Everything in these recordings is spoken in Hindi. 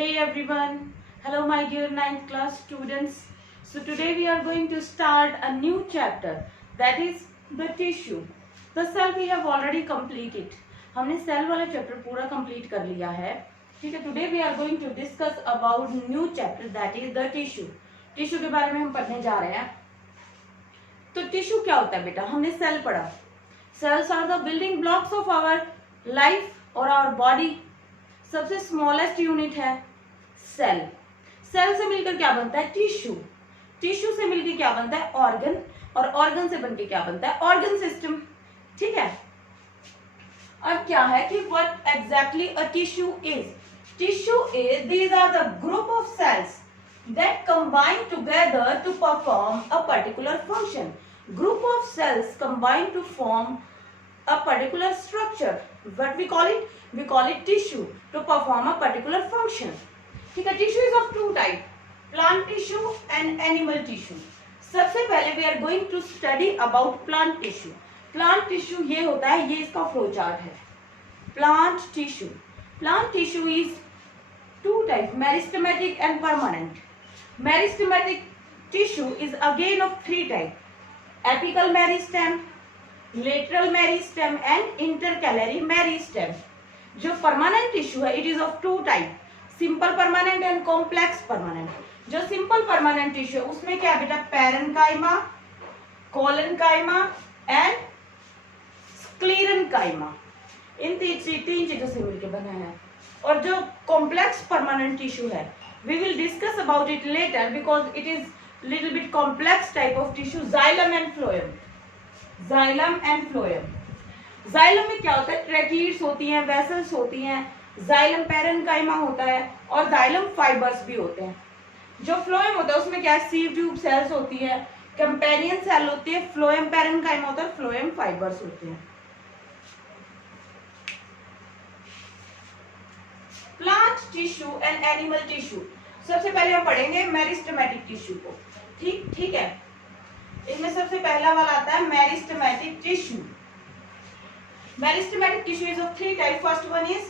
Hey everyone, hello my dear ninth class students. So today we are going to start a new chapter, that is the tissue. The cell we have already completed. हमने सेल वाला चैप्टर पूरा कंप्लीट कर लिया है. ठीक है. Today we are going to discuss about new chapter that is the tissue. Tissue के बारे में हम पढ़ने जा रहे हैं. तो टिश्यू क्या होता है बेटा? हमने सेल पढ़ा. Cells are the building blocks of our life और आवर बॉडी. सबसे स्मॉलेस्ट यूनिट है सेल. सेल से मिलकर क्या बनता है? टिश्यू. टिश्यू से मिलकर क्या बनता है? ऑर्गन. और ऑर्गन से बनकर क्या बनता है? Organ system. ठीक है. अब क्या है कि what exactly a tissue is? Tissue is these are the group of cells that combine together to perform a particular function. Group of cells combine to form a particular structure. What we call it? We call it tissue to perform a particular function. ठीक है. Tissue is of two type, plant tissue and animal tissue. सबसे पहले we are going to study about plant tissue. Plant tissue ये होता है, ये इसका फ्लो चार्ट है. Plant tissue. Plant tissue is two type, meristematic and permanent. Meristematic tissue is again of three type, apical meristem, lateral meristem and intercalary meristem. जो permanent tissue है, it is of two type, simple permanent and complex permanent. जो simple permanent tissue है उसमें क्या बेटा? parenchyma, collenchyma and sclerenchyma. इन तीन चीजों से मिलकर बना है. और जो complex permanent tissue है, we will discuss about it later because it is little bit complex type of tissue, xylem and phloem. xylem and phloem. xylem में क्या होता है? ट्रैकीड्स होती हैं, वेसल्स होती हैं. xylem parenchyma होता है और xylem फाइबर्स भी होते हैं. जो phloem होता है उसमें क्या है? सीव ट्यूब सेल्स होती है, कंपेनियन सेल होती है, phloem parenchyma होता है, phloem फाइबर्स होते हैं. Plant tissue and animal tissue. सबसे पहले हम पढ़ेंगे मेरिस्टेमेटिक टिश्यू को. ठीक है. इनमें सबसे पहला वाला आता है meristematic tissue. Meristematic tissue is of three type. First one is,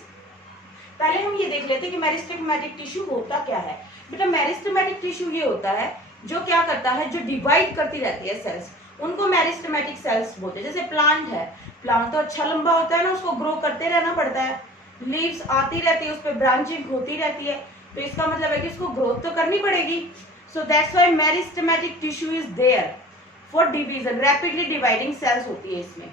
पहले हम ये देख लेते हैं कि मेरिस्टेमेटिक टिश्यू होता क्या है. बेटा मेरिस्टेमेटिक टिश्यू ये होता है जो क्या करता है, जो डिवाइड करती रहती है सेल्स, उनको मेरिस्टेमेटिक सेल्स बोलते हैं. जैसे प्लांट है, प्लांट तो अच्छा लंबा होता है ना, उसको ग्रो करते रहना पड़ता है, लीव्स आती रहती है, उस पर ब्रांचिंग होती रहती है, तो इसका मतलब है कि इसको ग्रोथ तो करनी पड़ेगी. So that's why meristematic tissue is there for division. Rapidly dividing cells होती है इसमें.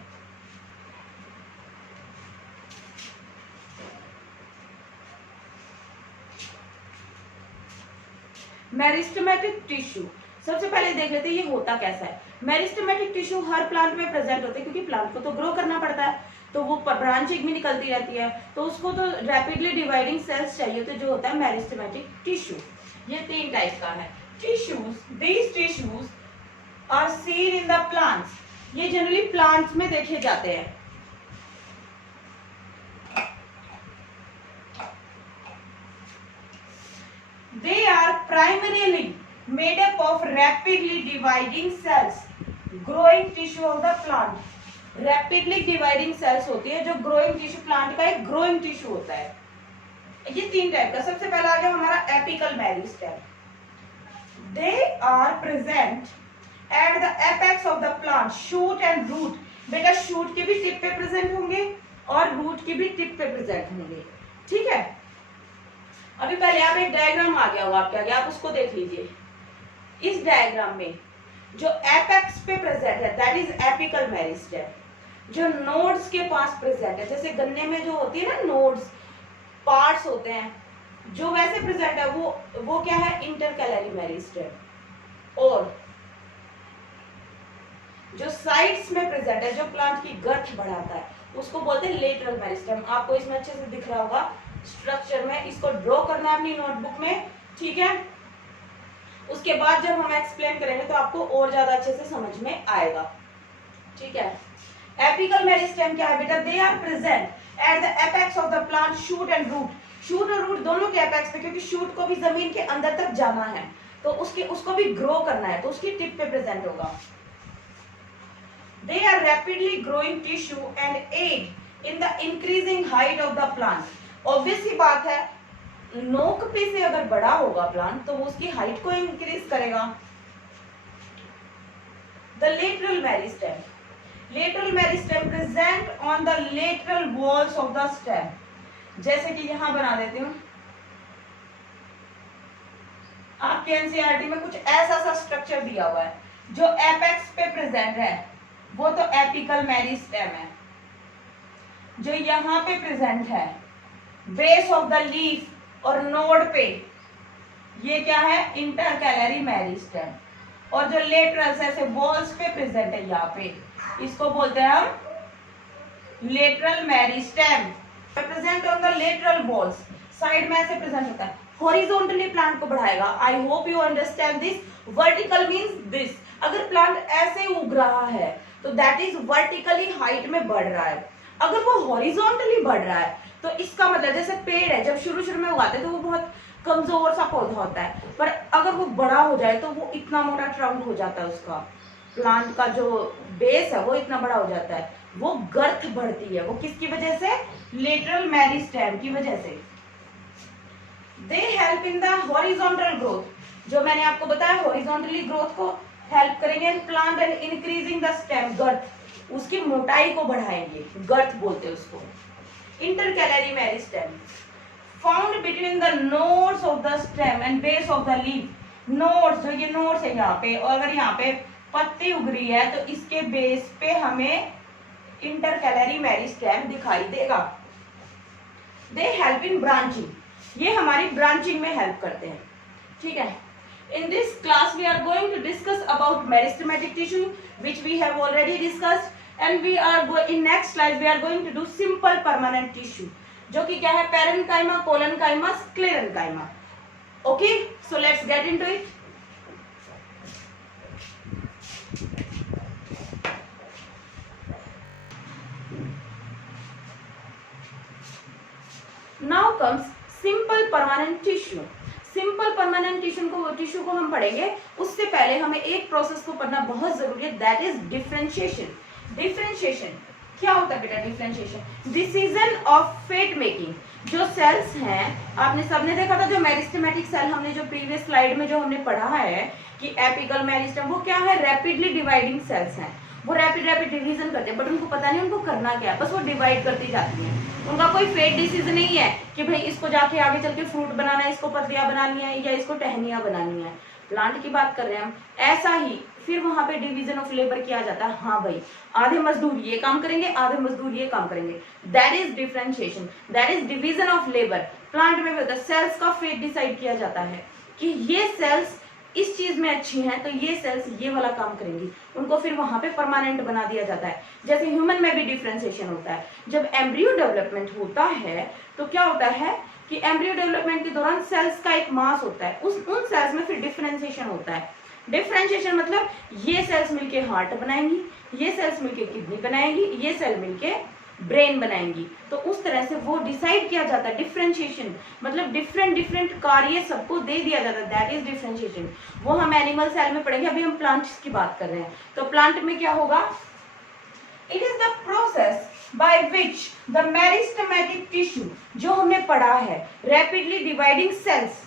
मेरिस्टेमेटिक टिश्यू सबसे पहले देख लेते हैं ये होता कैसा है. मेरिस्टेमेटिक टिश्यू हर प्लांट में प्रेजेंट होते हैं क्योंकि प्लांट को तो ग्रो करना पड़ता है, तो वो ब्रांचिंग भी निकलती रहती है, तो उसको तो रैपिडली डिवाइडिंग सेल्स चाहिए, तो जो होता है मेरिस्टेमेटिक टिश्यू. ये तीन टाइप का है. Tissues, these tissues are seen in the plants. ये जनरली प्लांट्स में देखे जाते हैं. They are primarily made up of rapidly dividing cells, growing tissue of the plant. Rapidly dividing cells होती है जो ग्रोइंग टिश्यू, प्लांट का एक ग्रोइंग टिश्यू होता है. ये तीन टाइप का. सबसे पहला आ गया हमारा apical meristem. They are present at the apex of the plant, shoot and root. बेटा शूट के भी टिप पे प्रेजेंट होंगे और रूट के भी टिप पे प्रेजेंट होंगे. ठीक है. अभी पहले आप एक डायग्राम आ गया होगा आपके आगे, आप उसको देख लीजिए. इस डायग्राम में जो एपेक्स पे प्रेजेंट है दैट इज एपिकल मेरिस्टेम. जो नोड्स के पास प्रेजेंट है, जैसे गन्ने में जो होती है ना नोड्स, पार्ट्स होते हैं, जो वैसे प्रेजेंट है वो क्या है? Intercalary meristem. और जो साइड्स में प्रेजेंट है, जो प्लांट की गर्थ बढ़ाता है, उसको बोलते हैं लेटरल मेरिस्टेम. आपको इसमें अच्छे से दिख रहा होगा स्ट्रक्चर में. इसको ड्रॉ करना है अपनी नोटबुक में. ठीक है. उसके बाद जब हम एक्सप्लेन करेंगे तो आपको और ज्यादा अच्छे से समझ में आएगा. ठीक है. एपिकल मेरिस्टेम क्या है बेटा? They are present at the apex of the plant, shoot and root. Shoot और रूट दोनों के एपेक्स पे, क्योंकि शूट को भी जमीन के अंदर तक जाना है, तो उसको भी ग्रो करना है, तो उसकी टिप पे प्रेजेंट होगा. They are rapidly growing tissue and aid in the increasing height of the plant. Obvious ही बात है, नोक पे से अगर बड़ा होगा प्लांट तो वो उसकी हाइट को इंक्रीज करेगा। The lateral meristem, lateral meristem present on the lateral walls of the stem. जैसे कि यहां बना देती हूं, आपके एनसीईआरटी में कुछ ऐसा सा स्ट्रक्चर दिया हुआ है जो एपेक्स पे प्रेजेंट है, वो तो एपिकल मेरिस्टेम है। जो यहां पे प्रेजेंट है बेस ऑफ द लीफ और नोड पे, ये क्या है, इंटरकैलरी मेरिस्टेम। और जो लेटरल्स ऐसे वॉल्स पे प्रेजेंट है यहाँ पे, इसको बोलते हैं हम lateral meristem. Present on the lateral walls, side में ऐसे प्रेजेंट होता है। हॉरिजॉन्टली प्लांट को बढ़ाएगा। I hope you understand this. Vertical means this, अगर प्लांट ऐसे उग रहा है तो दैट इज वर्टिकली हाइट में बढ़ रहा है। अगर वो हॉरिजॉन्टली बढ़ रहा है तो इसका मतलब, जैसे पेड़ है, जब शुरू शुरू में उगाते हैं तो वो बहुत कमजोर सा पौधा होता है, पर अगर वो बड़ा हो जाए तो वो इतना मोटा ट्रंक हो जाता है, उसका प्लांट का जो बेस है वो इतना बड़ा हो जाता है, वो गर्थ बढ़ती है। वो किसकी वजह से? लेटरल मेरिस्टेम की वजह से। They help in the horizontal growth, जो मैंने आपको बताया हॉरिजॉन्टली ग्रोथ को हेल्प करेंगे। Plant and increasing the stem, girth, उसकी मोटाई को बढ़ाएंगे, गर्थ बोलते हैं उसको। Intercalary meristem found between the nodes of the stem and base of the leaf. Nodes, जो ये नोड्स है यहाँ पे, और अगर यहाँ पे पत्ती उग रही है तो इसके बेस पे हमें इंटरकैलरी मेरिस्टेम दिखाई देगा। दे हेल्प इन ब्रांचिंग, ये हमारी ब्रांचिंग में हेल्प करते हैं। ठीक है, in this class we are going to discuss about meristematic tissue which we have already discussed, and we are in next slide we are going to do simple permanent tissue, जो कि क्या है, parenchyma, collenchyma, sclerenchyma. Okay, so let's get into it. Now comes simple permanent tissue. Simple permanent tissue को हम पढ़ेंगे, उससे पहले हमें एक प्रोसेस को पढ़ना बहुत जरूरी है, दैट इज डिफरेंशिएशन। डिफरेंशिएशन क्या होता है बेटा? Differentiation decision of fate making. जो सेल्स हैं, आपने सबने देखा था, जो मेरिस्टेमेटिक सेल हमने जो प्रीवियस स्लाइड में जो हमने पढ़ा है कि एपिकल मेरिस्टेम, वो क्या है, रैपिडली डिवाइडिंग सेल्स हैं। वो रैपिड डिवीजन करते हैं, बट उनको पता नहीं उनको करना क्या है, बस वो डिवाइड करती जाती हैं। उनका कोई फेट डिसीजन नहीं है कि भाई इसको जाके आगे चल के फ्रूट बनाना है, इसको पत्तियां बनानी है या इसको टहनियां बनानी है। प्लांट की बात कर रहे हैं हम, ऐसा ही फिर वहां पे डिवीजन ऑफ लेबर किया जाता है। हाँ भाई, आधे मजदूर ये काम करेंगे, आधे मजदूर ये काम करेंगे, that is differentiation, that is division of labour. Plant में भी होता है, सेल्स का फेट डिसाइड किया जाता है कि ये सेल्स इस चीज में अच्छी हैं तो ये सेल्स ये वाला काम करेंगी, उनको फिर वहां पे परमानेंट बना दिया जाता है। जैसे ह्यूमन में भी डिफरेंशिएशन होता है। जब एम्ब्रियो डेवलपमेंट होता है तो क्या होता है कि एम्ब्रियो डेवलपमेंट के दौरान सेल्स का एक मास होता है, उन सेल्स में फिर डिफरेंशिएशन होता है। डिफरेंशिएशन मतलब ये सेल्स मिलके हार्ट बनाएंगी, ये सेल्स मिलके किडनी बनाएंगी, ये सेल मिलके ब्रेन बनाएंगी। तो उस तरह से वो डिसाइड किया जाता है। डिफरेंशिएशन मतलब डिफरेंट कार्य सबको दे दिया जाता है, दैट इज डिफरेंशिएशन। वो हम एनिमल सेल में पढ़ेंगे, अभी हम प्लांट्स की बात कर रहे हैं। तो प्लांट में क्या होगा? It is the process by which the meristematic tissue, जो हमने पढ़ा है, rapidly dividing sales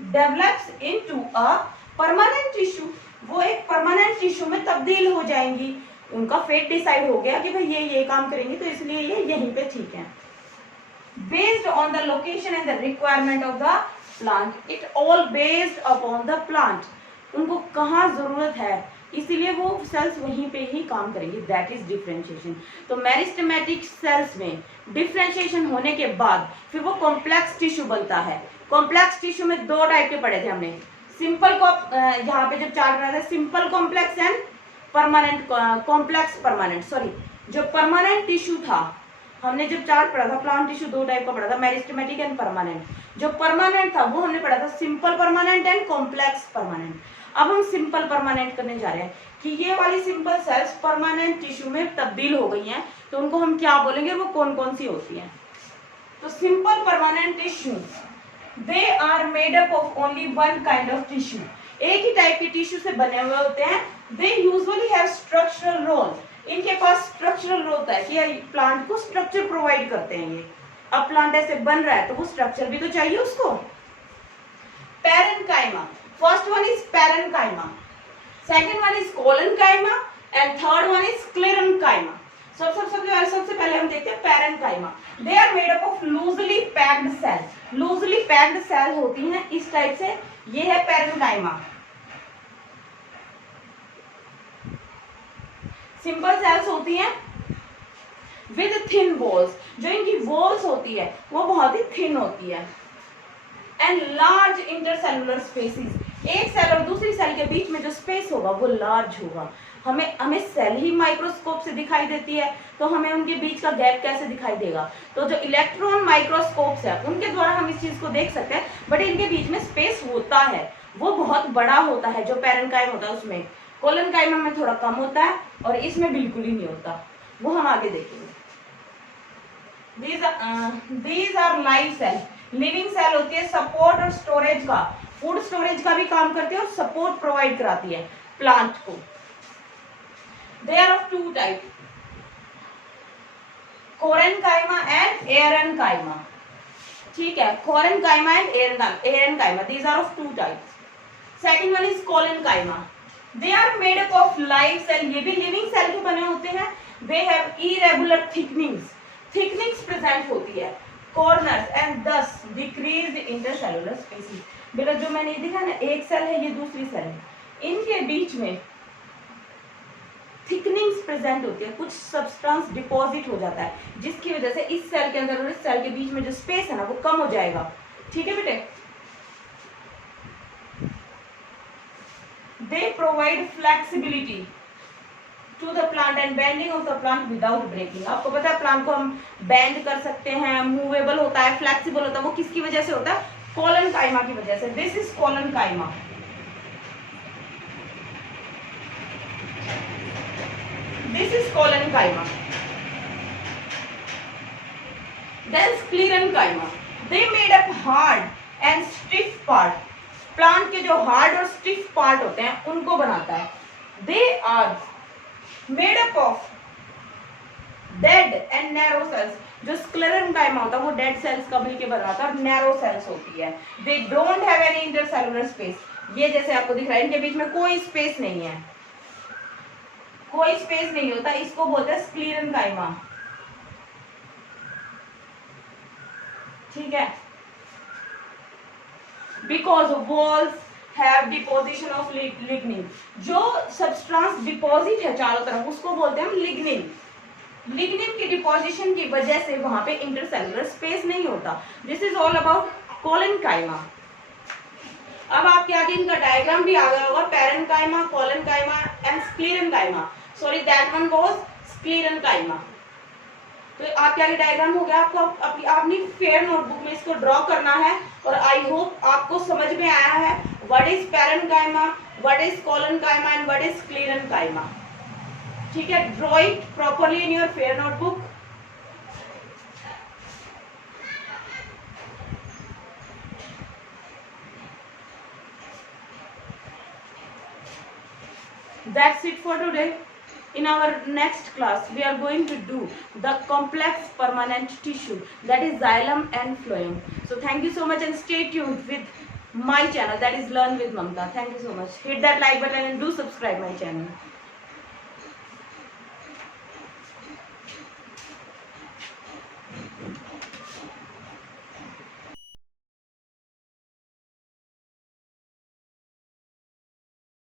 develops into a permanent tissue. वो एक परमानेंट टिश्यू में तब्दील हो जाएंगी। उनका फेट डिसाइड हो गया कि भाई ये काम करेंगे तो इसलिए ये यहीं पे ठीक है। Based on the location and the requirement of the plant, it all based upon the plant. उनको कहाँ जरूरत है इसीलिए वो सेल्स वहीं पे ही काम करेंगे, दैट इज डिफरेंशिएशन। तो मेरिस्टेमेटिक सेल्स में डिफरेंशिएशन होने के बाद फिर वो कॉम्प्लेक्स टिश्यू बनता है। कॉम्प्लेक्स टिश्यू में दो टाइप के पढ़े थे हमने, सिंपल को यहाँ पे जब चार्ट बना था, simple complex and permanent complex permanent. Sorry, जो परमानेंट टिश्यू था, हमने जब चार्ट पढ़ा था प्लांट टिश्यू दो टाइप का पढ़ा था, मेरिस्टेमेटिक एंड परमानेंट। जो परमानेंट था वो हमने पढ़ा था simple permanent and complex permanent. अब हम सिंपल परमानेंट करने जा रहे हैं कि ये वाली सिंपल सेल्स परमानेंट टिश्यू में तब्दील हो गई हैं, तो उनको हम क्या बोलेंगे, वो कौन कौन सी होती हैं? तो simple permanent tissue, they are made up of only one kind of tissue. एक ही टाइप के टिश्यू से बने हुए होते हैं। They usually have structural role, इनके पास स्ट्रक्चरल रोल होता है कि यार प्लांट को स्ट्रक्चर प्रोवाइड करते हैं ये। अब प्लांट ऐसे बन रहा है तो वो स्ट्रक्चर भी तो चाहिए उसको। Parenchyma, first one is parenchyma, second one is collenchyma and third one is sclerenchyma. सबसे पहले हम देखते हैं parenchyma. They are made up of loosely packed cell. Loosely packed cell होती हैं इस टाइप से, ये है पैरेनकाइमा। सिंपल सेल्स होती हैं विद थिन वॉल्स, जो इनकी वॉल्स होती है वो बहुत ही थिन होती है। एंड लार्ज इंटरसेलुलर स्पेसिस, एक सेल और दूसरी सेल के बीच में जो स्पेस होगा वो लार्ज होगा। हमें सेल ही माइक्रोस्कोप से दिखाई देती है तो हमें उनके बीच का गैप कैसे दिखाई देगा? तो जो इलेक्ट्रॉन माइक्रोस्कोप्स है उनके द्वारा हम इस चीज को देख सकते हैं, बट इनके बीच में स्पेस होता है, वो बहुत बड़ा होता है जो पैरेनकाइमा होता है उसमें। कोलेनकाइमा में थोड़ा कम होता है और इसमें बिल्कुल ही नहीं होता, वो हम आगे देखेंगे। These are live cell, living cell होती है, सपोर्ट और स्टोरेज का, फूड स्टोरेज का भी काम करती है और सपोर्ट प्रोवाइड कराती है प्लांट को। They are of two type, chlorenchyma and aerenchyma. ठीक है, chlorenchyma and aerenchyma, these are of two types. Second one is collenchyma. They are made up of live cell, ये भी लिविंग सेल के बने होते हैं। They have irregular thicknings, thickenings present होती है, कॉर्नर्स एंड दस डिक्रीज्ड इंटरसेलुलर स्पेसिस। बेटा जो मैंने देखा ना, एक सेल है, ये दूसरी सेल है, इनके बीच में थिकनिंग्स प्रेजेंट होती है, कुछ सब्सटेंस डिपॉजिट हो जाता है जिसकी वजह से इस सेल के अंदर और इस सेल के बीच में जो स्पेस है ना वो कम हो जाएगा। ठीक है बेटे, they provide flexibility to the plant and bending of the plant without breaking. आपको पता है प्लांट को हम बेंड कर सकते हैं, मूवेबल होता है, फ्लेक्सिबल होता है, वो किसकी वजह से होता है? कोलेनकाइमा की वजह से। This is collenchyma. This is collenchyma. Then sclerenchyma, they made up hard and stiff part, plant के जो हार्ड और स्टिफ पार्ट होते हैं उनको बनाता है। They are made up of dead and narrow cells, जो स्क्लेरेनकाइमा होता है वो डेड सेल्स का मिलकर बनाता है और नैरो सेल्स होती है। They don't have any intercellular space, ये जैसे आपको दिख रहा है इनके बीच में कोई स्पेस नहीं है, कोई स्पेस नहीं होता, इसको बोलते हैं स्क्लेरेनकाइमा। ठीक है, because walls have deposition of lignin, जो सब्सटेंस डिपॉजिट है चारों तरफ उसको बोलते हैं हम लिग्निन। लिग्निन की डिपोजिशन की वजह से वहां पे इंटरसेलुलर स्पेस नहीं होता। This is all about collenchyma. अब आपके आगे इनका डायग्राम भी आ गया होगा, parenchyma, collenchyma and sclerenchyma. Sorry, that one was sclerenchyma. तो आपके आगे डायग्राम हो गया, आपको अपनी फेयर नोटबुक में इसको ड्रॉ करना है और आई होप आपको समझ में आया है what is parenchyma, what is collenchyma and what is sclerenchyma. ठीक है, draw it properly in your fair notebook. That's it for today. In our next class, we are going to do the complex permanent tissue, that is xylem and phloem. So thank you so much and stay tuned with my channel, that is Learn with Mamta. Thank you so much. Hit that like button and do subscribe my channel.